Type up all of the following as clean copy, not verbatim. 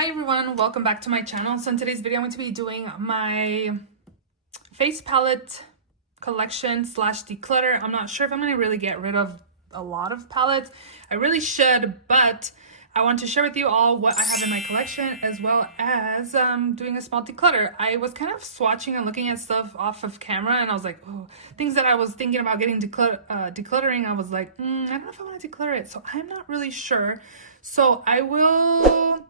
Hi everyone, welcome back to my channel. So in today's video I'm going to be doing my face palette collection slash declutter. I'm not sure if I'm going to really get rid of a lot of palettes. I really should, but I want to share with you all what I have in my collection, as well as doing a small declutter. I was kind of swatching and looking at stuff off of camera, and I was like, oh, things that I was thinking about getting decluttering. I was like, I don't know if I want to declutter it, so I'm not really sure. So I will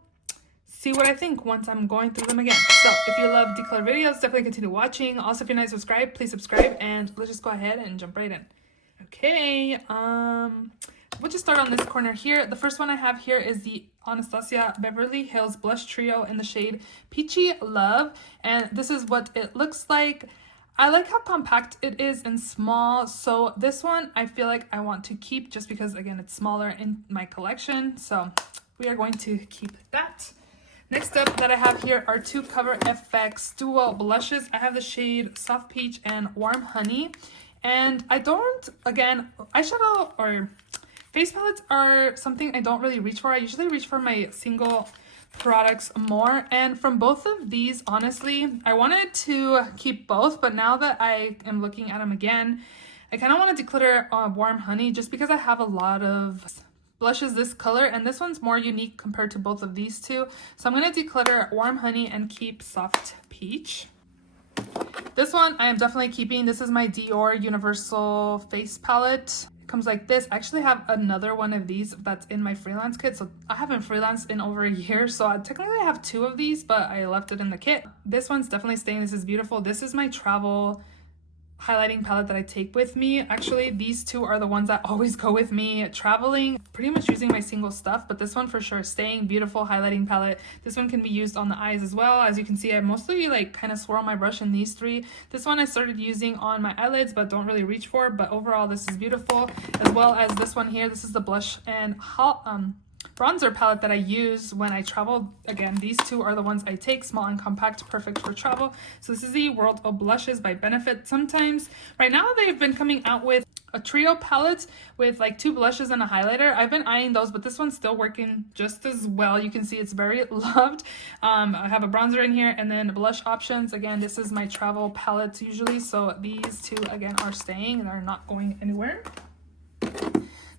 see what I think once I'm going through them again. So if you love declutter videos, definitely continue watching. Also, if you're not subscribed, please subscribe, and let's just go ahead and jump right in. Okay, we'll just start on this corner here. The first one I have here is the Anastasia Beverly Hills Blush Trio in the shade Peachy Love, and this is what it looks like. I like how compact it is and small, so this one I feel like I want to keep just because, again, it's smaller in my collection, so we are going to keep that. Next up that I have here are two Cover FX dual blushes. I have the shade Soft Peach and Warm Honey. And I don't, again, eyeshadow or face palettes are something I don't really reach for. I usually reach for my single products more. And from both of these, honestly, I wanted to keep both. But now that I am looking at them again, I kind of want to declutter Warm Honey just because I have a lot of blushes this color, and this one's more unique compared to both of these two. So I'm going to declutter Warm Honey and keep Soft Peach. This one I am definitely keeping. This is my Dior Universal Face Palette. It comes like this. I actually have another one of these that's in my freelance kit. So I haven't freelanced in over a year. So I technically have two of these, but I left it in the kit. This one's definitely staying. This is beautiful. This is my travel highlighting palette that I take with me. Actually, these two are the ones that always go with me traveling, pretty much using my single stuff, but this one for sure staying. Beautiful highlighting palette. This one can be used on the eyes as well. As you can see, I mostly like kind of swirl my brush in these three. This one I started using on my eyelids but don't really reach for, but overall this is beautiful, as well as this one here. This is the blush and bronzer palette that I use when I travel. Again, these two are the ones I take, small and compact, perfect for travel. So this is the World of Blushes by Benefit. Sometimes, right now they've been coming out with a trio palette with like two blushes and a highlighter. I've been eyeing those, but this one's still working just as well. You can see it's very loved. I have a bronzer in here and then blush options. Again, this is my travel palettes usually, so these two again are staying and are not going anywhere.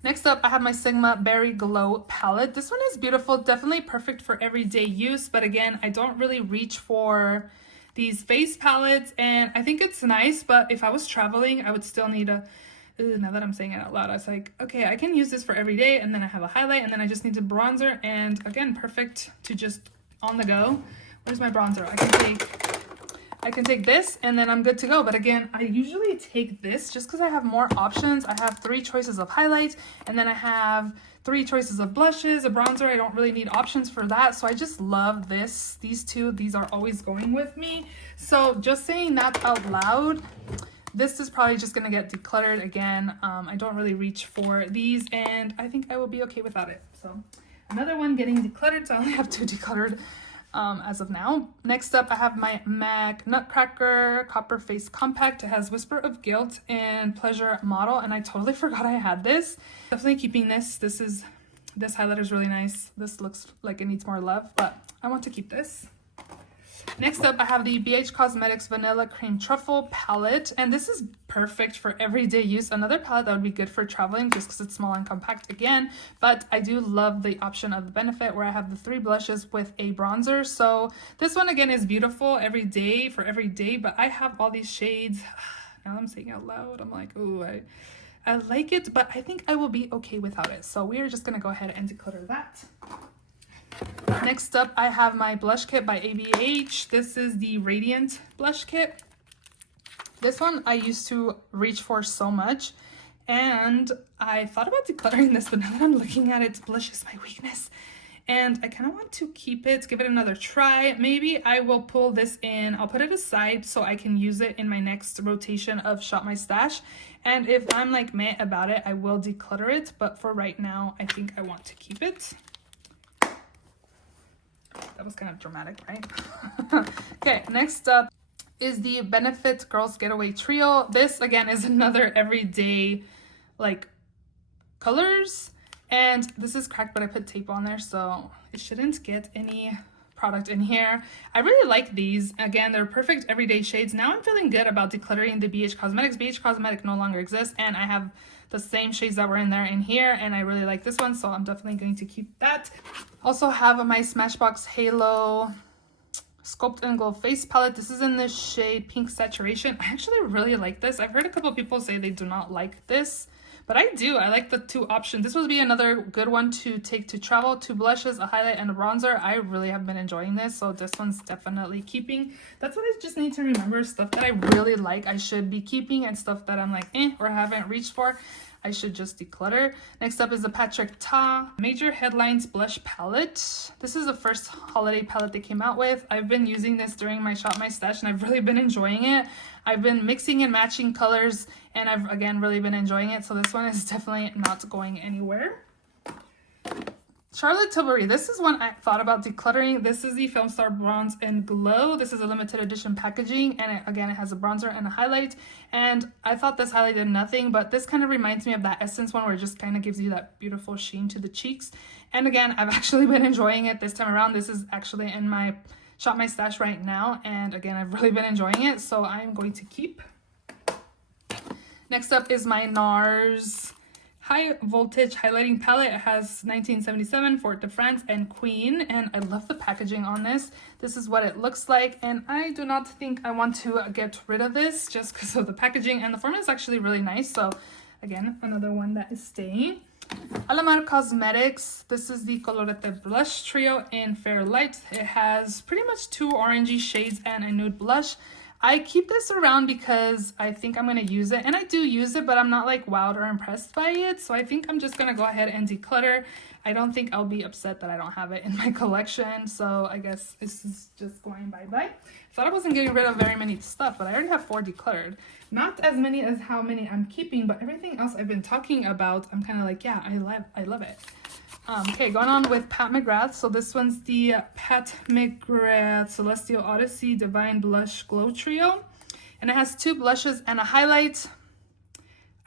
Next up, I have my Sigma Berry Glow palette. This one is beautiful, definitely perfect for everyday use, but again, I don't really reach for these face palettes, and I think it's nice, but if I was traveling, I would still need a, now that I'm saying it out loud, I was like, okay, I can use this for every day, and then I have a highlight, and then I just need a bronzer, and again, perfect to just on the go. Where's my bronzer? I can take this and then I'm good to go. But again, I usually take this just because I have more options. I have 3 choices of highlights, and then I have 3 choices of blushes, a bronzer. I don't really need options for that. So I just love this. These two, these are always going with me. So just saying that out loud, this is probably just going to get decluttered again. I don't really reach for these, and I think I will be okay without it. So another one getting decluttered. So I only have 2 decluttered as of now. Next up, I have my MAC Nutcracker Copper Face Compact. It has Whisper of Guilt and Pleasure Model, and I totally forgot I had this. Definitely keeping this. This highlighter is really nice. This looks like it needs more love, but I want to keep this. Next up, I have the BH Cosmetics Vanilla Cream Truffle palette, and this is perfect for everyday use. Another palette that would be good for traveling just because it's small and compact again, but I do love the option of the Benefit where I have the 3 blushes with a bronzer. So this one again is beautiful every day for every day, but I have all these shades. Now I'm saying out loud, I'm like, ooh, I like it, but I think I will be okay without it. So we are just gonna go ahead and declutter that. Next up, I have my blush kit by ABH. This is the Radiant blush kit. This one I used to reach for so much, and I thought about decluttering this, but now that I'm looking at it, blush is my weakness, and I kind of want to keep it, give it another try. Maybe I will pull this in. I'll put it aside so I can use it in my next rotation of Shop My Stash, and if I'm like meh about it, I will declutter it, but for right now, I think I want to keep it. That was kind of dramatic, right? Okay, next up is the Benefit Girls Getaway Trio. This, again, is another everyday, like, colors. And this is cracked, but I put tape on there, so it shouldn't get any product in here. I really like these. Again, they're perfect everyday shades. Now I'm feeling good about decluttering the BH Cosmetics. BH Cosmetic no longer exists, and I have the same shades that were in there in here, and I really like this one, so I'm definitely going to keep that. Also have my Smashbox Halo Sculpt and Glow Face Palette. This is in the shade Pink Saturation. I actually really like this. I've heard a couple of people say they do not like this, but I do. I like the two options. This would be another good one to take to travel. 2 blushes, a highlight, and a bronzer. I really have been enjoying this, so this one's definitely keeping. That's what I just need to remember. Stuff that I really like, I should be keeping, and stuff that I'm like, or haven't reached for, I should just declutter. Next up is the Patrick Ta Major Headlines Blush Palette. This is the first holiday palette they came out with. I've been using this during my Shop My Stash, and I've really been enjoying it. I've been mixing and matching colors, and I've, again, really been enjoying it. So this one is definitely not going anywhere. Charlotte Tilbury. This is one I thought about decluttering. This is the Film Star Bronze and Glow. This is a limited edition packaging, and again, it has a bronzer and a highlight. And I thought this highlight did nothing, but this kind of reminds me of that Essence one where it just kind of gives you that beautiful sheen to the cheeks. And again, I've actually been enjoying it this time around. This is actually in my Shop My Stash right now, and again, I've really been enjoying it, so I'm going to keep. Next up is my Nars High Voltage Highlighting Palette. It has 1977, Fort de France, and Queen, and I love the packaging on this. This is what it looks like, and I do not think I want to get rid of this just because of the packaging, and the format is actually really nice, so again, another one that is staying. Alamar Cosmetics. This is the Colorete Blush Trio in Fair Light. It has pretty much 2 orangey shades and a nude blush. I keep this around because I think I'm going to use it, and I do use it, but I'm not like wowed or impressed by it, so I think I'm just going to go ahead and declutter. I don't think I'll be upset that I don't have it in my collection, so I guess this is just going bye-bye. Thought I wasn't getting rid of very many stuff, but I already have 4 decluttered. Not as many as how many I'm keeping, but everything else I've been talking about, I'm kind of like, yeah, I love it. Okay, going on with Pat McGrath. So this one's the Pat McGrath Celestial Odyssey Divine Blush Glow Trio. And it has 2 blushes and a highlight.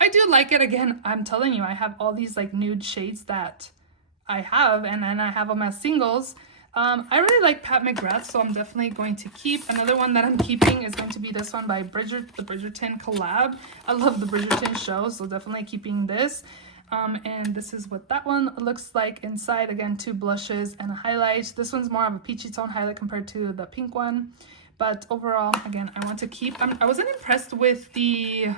I do like it. Again, I'm telling you, I have all these like nude shades that I have, and then I have them as singles. I really like Pat McGrath, so I'm definitely going to keep. Another one that I'm keeping is going to be this one by the Bridgerton collab. I love the Bridgerton show, so definitely keeping this. And this is what that one looks like inside. Again, 2 blushes and a highlight. This one's more of a peachy tone highlight compared to the pink one. But overall, again, I want to keep. I wasn't impressed with the,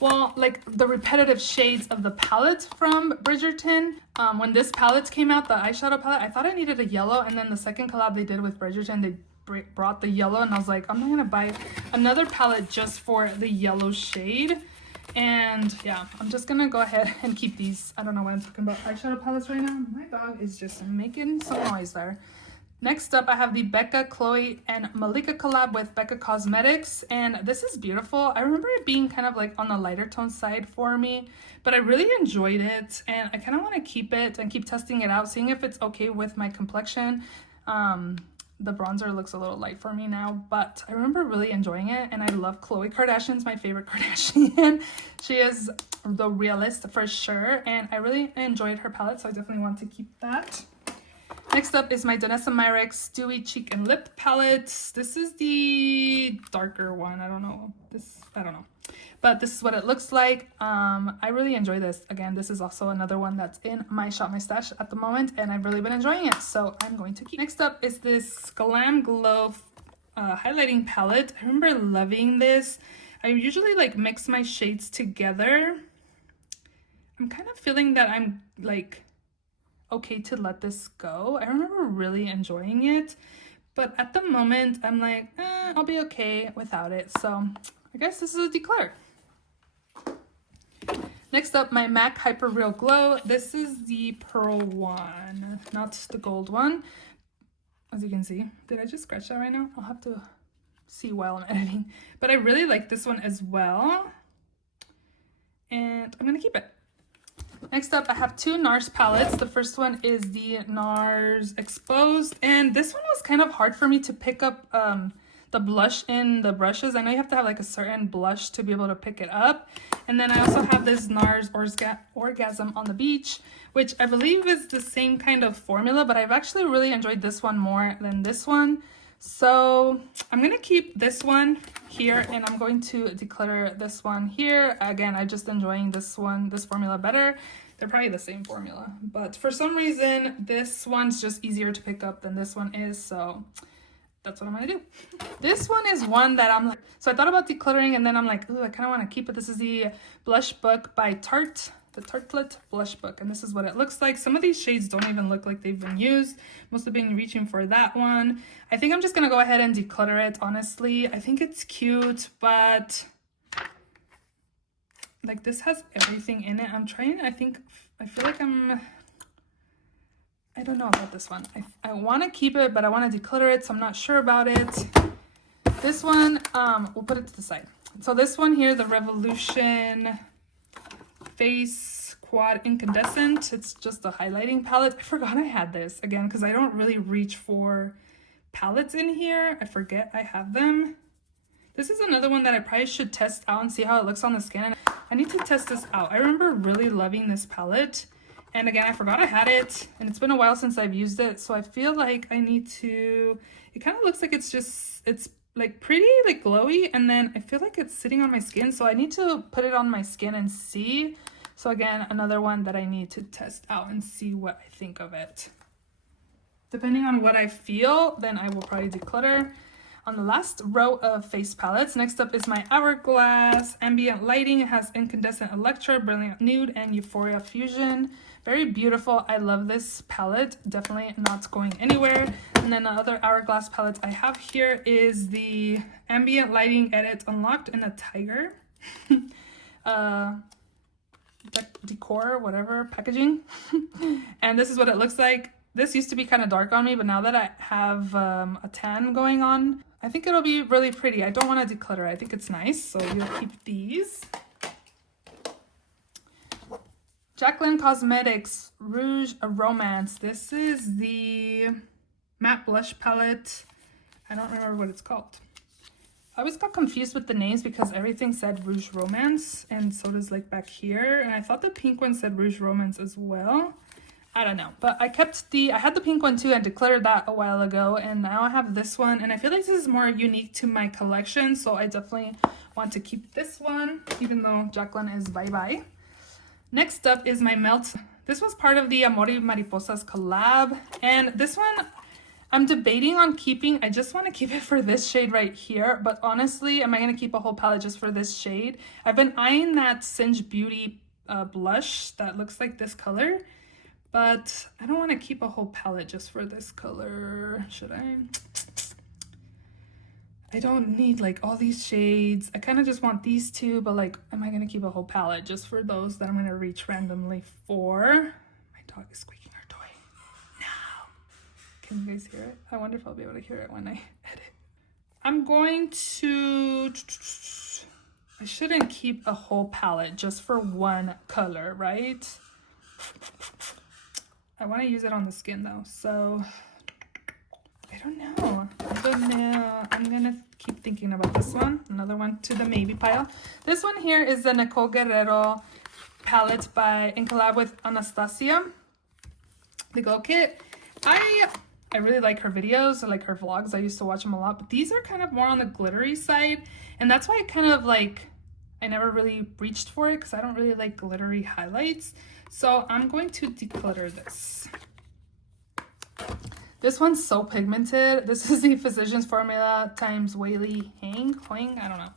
well, like the repetitive shades of the palette from Bridgerton. When this palette came out, the eyeshadow palette, I thought I needed a yellow. And then the second collab they did with Bridgerton, they brought the yellow. And I was like, I'm not going to buy another palette just for the yellow shade. And yeah, I'm just gonna go ahead and keep these. I don't know what I'm talking about eyeshadow palettes right now. My dog is just making some noise there. Next up, I have the Becca, Chloe, and Malika collab with Becca Cosmetics, and this is beautiful. I remember it being kind of like on the lighter tone side for me, but I really enjoyed it, and I kind of want to keep it and keep testing it out, seeing if it's okay with my complexion. The bronzer looks a little light for me now, but I remember really enjoying it, and I love Khloe Kardashian's my favorite Kardashian. She is the realist for sure, and I really enjoyed her palette, so I definitely want to keep that. Next up is my Danessa Myricks Dewy Cheek and Lip Palette. This is the darker one. I don't know. But this is what it looks like. I really enjoy this. Again, this is also another one that's in my Shop My Stash at the moment, and I've really been enjoying it, so I'm going to keep. Next up is this Glam Glow highlighting palette. I remember loving this. I usually like mix my shades together. I'm kind of feeling that I'm like okay to let this go. I remember really enjoying it, but at the moment I'm like, I'll be okay without it. So I guess this is a declutter. Next up, my MAC Hyper Real Glow. This is the pearl one, not the gold one. As you can see, did I just scratch that right now? I'll have to see while I'm editing. But I really like this one as well, and I'm gonna keep it. Next up, I have 2 NARS palettes. The first one is the NARS Exposed, and this one was kind of hard for me to pick up the blush in the brushes. I know you have to have like a certain blush to be able to pick it up. And then I also have this Nars Orgasm on the Beach, which I believe is the same kind of formula, but I've actually really enjoyed this one more than this one. So I'm going to keep this one here, and I'm going to declutter this one here. Again, I'm just enjoying this formula better. They're probably the same formula, but for some reason, this one's just easier to pick up than this one is, so that's what I'm gonna do. This one is one that I'm like, so I thought about decluttering, and then I'm like, ooh, I kind of want to keep it. This is the Blush Book by Tarte. The Tartelette Blush Book, and this is what it looks like. Some of these shades don't even look like they've been used. Must have been reaching for that one. I think I'm just gonna go ahead and declutter it, honestly. I think it's cute, but like this has everything in it. I feel like I don't know about this one. I want to keep it, but I want to declutter it, so I'm not sure about it. This one, we'll put it to the side. So this one here, the Revolution Face Quad Incandescent. It's just a highlighting palette. I forgot I had this again because I don't really reach for palettes in here. I forget I have them. This is another one that I probably should test out and see how it looks on the skin. I need to test this out. I remember really loving this palette. And again, I forgot I had it. And it's been a while since I've used it. So I feel like I need to... It kind of looks like it's like pretty, like glowy. And then I feel like it's sitting on my skin. So I need to put it on my skin and see. So again, another one that I need to test out and see what I think of it. Depending on what I feel, then I will probably declutter. On the last row of face palettes, next up is my Hourglass Ambient Lighting. It has Incandescent Electra, Brilliant Nude, and Euphoria Fusion. Very beautiful. I love this palette. Definitely not going anywhere. And then the other Hourglass palette I have here is the Ambient Lighting Edit Unlocked in a Tiger. Decor, whatever, packaging. And this is what it looks like. This used to be kind of dark on me, but now that I have a tan going on, I think it'll be really pretty. I don't want to declutter. I think it's nice, so you'll keep these. Jaclyn Cosmetics Rouge Romance. This is the matte blush palette. I don't remember what it's called. I always got confused with the names because everything said Rouge Romance, and so does like back here. And I thought the pink one said Rouge Romance as well. I don't know, but I had the pink one too. I decluttered that a while ago, and now I have this one, and I feel like this is more unique to my collection, so I definitely want to keep this one, even though Jaclyn is bye-bye. Next up is my Melt. This was part of the Amor y Mariposas collab, and this one I'm debating on keeping. I just want to keep it for this shade right here, but honestly, am I going to keep a whole palette just for this shade? I've been eyeing that Singe Beauty blush that looks like this color, but I don't want to keep a whole palette just for this color. Should I? I don't need like all these shades. I kind of just want these two, but like, am I going to keep a whole palette just for those that I'm going to reach randomly for? My dog is squeaking her toy. No. Can you guys hear it? I wonder if I'll be able to hear it when I edit. I'm going to... I shouldn't keep a whole palette just for one color, right? I want to use it on the skin though, so I don't know. I'm gonna keep thinking about this one. Another one to the maybe pile. This one here is the Nicole Guerrero palette in collab with Anastasia, the Glow Kit. I really like her videos, I like her vlogs. I used to watch them a lot, but these are kind of more on the glittery side, and that's why I kind of like, I never really reached for it because I don't really like glittery highlights. So I'm going to declutter this. This one's so pigmented. This is the Physicians Formula times Whaley Hoing. I don't know.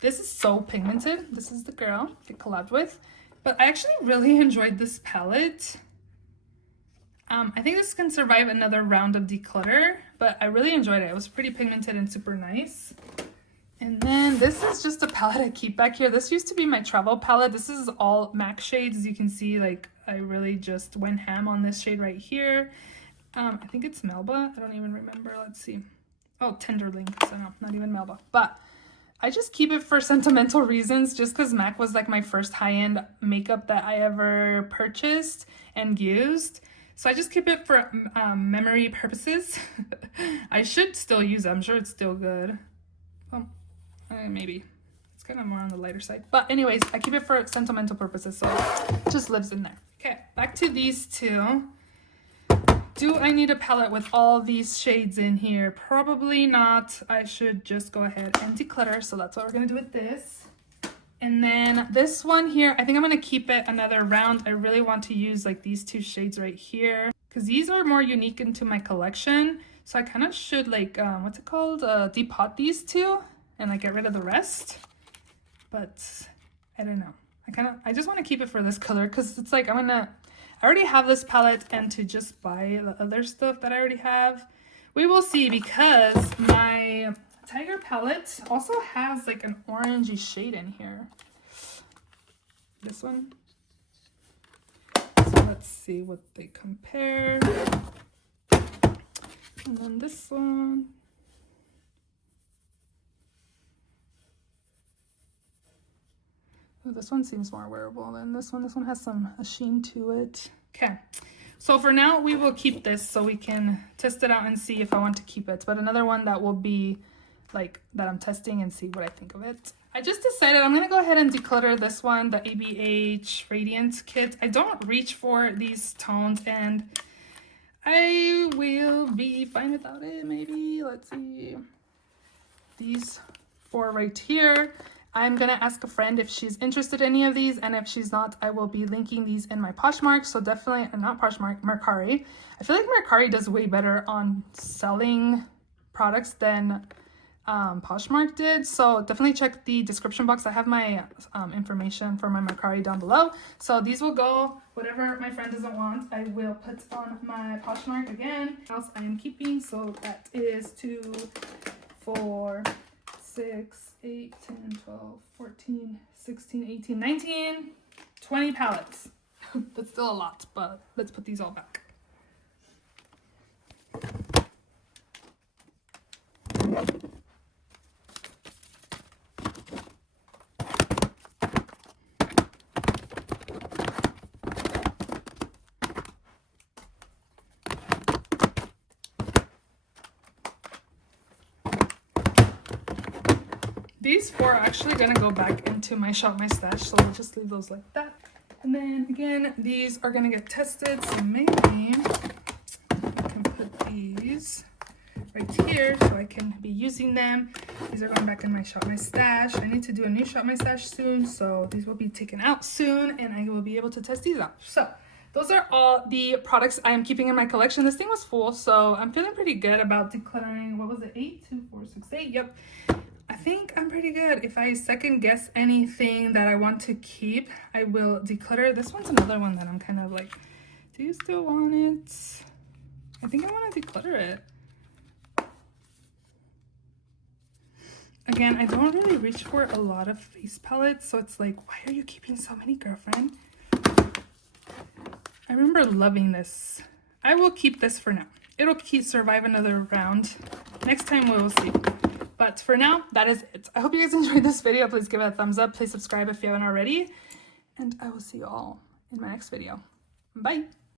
This is so pigmented. This is the girl it collabed with. But I actually really enjoyed this palette. I think this can survive another round of declutter, but I really enjoyed it. It was pretty pigmented and super nice. And then this is just a palette I keep back here. This used to be my travel palette. This is all MAC shades. As you can see, like I really just went ham on this shade right here. I think it's Melba. I don't even remember. Let's see. Oh, Tenderling. So no, not even Melba. But I just keep it for sentimental reasons, just because MAC was like my first high-end makeup that I ever purchased and used. So I just keep it for memory purposes. I should still use it. I'm sure it's still good. Well, maybe. It's kind of more on the lighter side. But anyways, I keep it for sentimental purposes, so it just lives in there. Okay, back to these two. Do I need a palette with all these shades in here? Probably not. I should just go ahead and declutter. So that's what we're going to do with this. And then this one here, I think I'm going to keep it another round. I really want to use like these two shades right here, because these are more unique into my collection. So I kind of should like, what's it called? Depot these two and like get rid of the rest. But I don't know. I just want to keep it for this color, because it's like I already have this palette, and to just buy the other stuff that I already have, we will see, because my Tiger palette also has like an orangey shade in here. This one. So let's see what they compare. And then this one. Oh, this one seems more wearable than this one. This one has a sheen to it. Okay, so for now we will keep this so we can test it out and see if I want to keep it. But another one that will be like that I'm testing and see what I think of it. I just decided I'm gonna go ahead and declutter this one, the ABH Radiant Kit. I don't reach for these tones, and I will be fine without it, maybe. Let's see. These four right here. I'm gonna ask a friend if she's interested in any of these, and if she's not, I will be linking these in my Poshmark. So definitely, not Poshmark, Mercari. I feel like Mercari does way better on selling products than Poshmark did. So definitely check the description box. I have my information for my Mercari down below. So these will go, whatever my friend doesn't want, I will put on my Poshmark again. Else I am keeping, so that is 2, 4, 6, 8, 10, 12, 14, 16, 18, 19, 20 palettes. That's still a lot, but let's put these all back. These four are actually gonna go back into my Shop My Stash, so we'll just leave those like that. And then again, these are gonna get tested, so maybe I can put these right here so I can be using them. These are going back in my Shop My Stash. I need to do a new Shop My Stash soon, so these will be taken out soon, and I will be able to test these out. So those are all the products I am keeping in my collection. This thing was full, so I'm feeling pretty good about decluttering. What was it? 8, 2, 4, 6, 8. Yep. I think I'm pretty good. If I second guess anything that I want to keep, I will declutter. This one's another one that I'm kind of like, do you still want it? I think I want to declutter it. Again, I don't really reach for a lot of face palettes, so it's like, why are you keeping so many, girlfriend? I remember loving this. I will keep this for now. It'll survive another round. Next time we will see. But for now, that is it. I hope you guys enjoyed this video. Please give it a thumbs up. Please subscribe if you haven't already. And I will see you all in my next video. Bye.